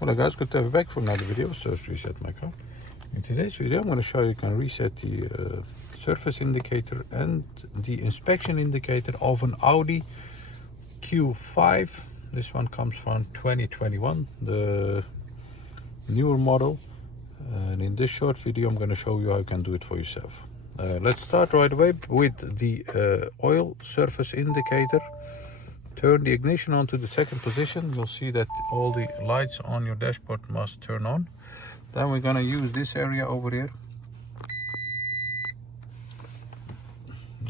Hello guys, good to have you back for another video. Service reset my car. In today's video I'm going to show you can reset the surface indicator and the inspection indicator of an Audi Q5. This one comes from 2021, the newer model, and in this short video I'm going to show you how you can do it for yourself. Let's start right away with the oil surface indicator. Turn the ignition on to the second position. You'll see that all the lights on your dashboard must turn on. Then we're gonna use this area over here.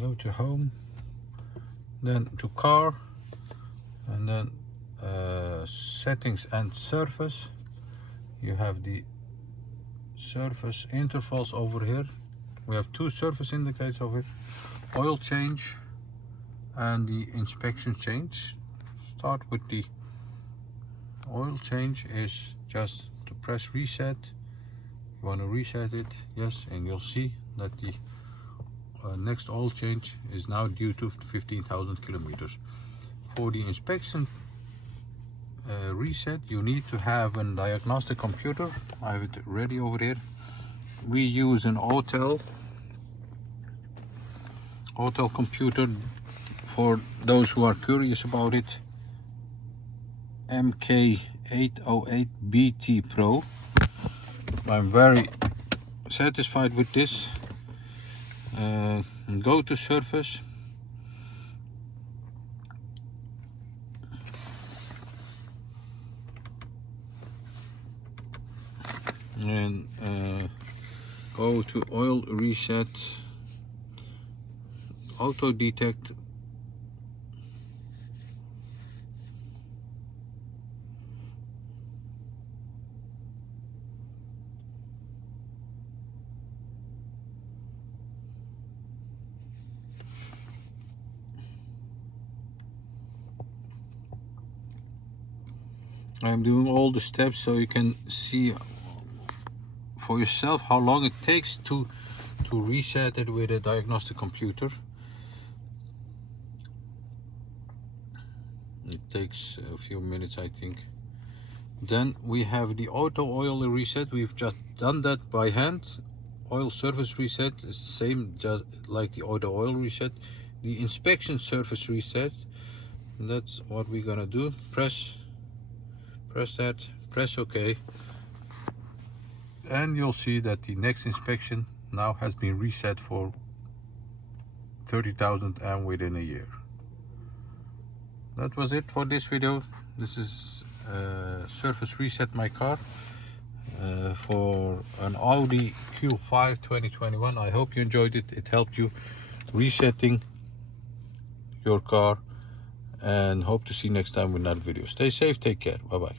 Go to home, then to car, and then settings and surface. You have the surface intervals over here. We have two surface indicators over here. Oil change and the inspection change. Start with the oil change. Is just to press reset. You want to reset it, yes, and you'll see that the next oil change is now due to 15,000 kilometers. For the inspection reset, you need to have a diagnostic computer. I have it ready over here. We use an Autel computer. For those who are curious about it, MK808BT Pro. I'm very satisfied with this. Go to surface. And go to oil reset. Auto detect. I'm doing all the steps so you can see for yourself how long it takes to reset it with a diagnostic computer. It takes a few minutes, I think. Then we have the auto oil reset. We've just done that by hand. Oil surface reset is the same, just like the auto oil reset. The inspection surface reset, that's what we're gonna do. Press that, press OK, and you'll see that the next inspection now has been reset for 30,000 and within a year. That was it for this video. This is surface reset my car for an Audi Q5 2021. I hope you enjoyed it. It helped you resetting your car, and hope to see you next time with another video. Stay safe, take care, bye bye.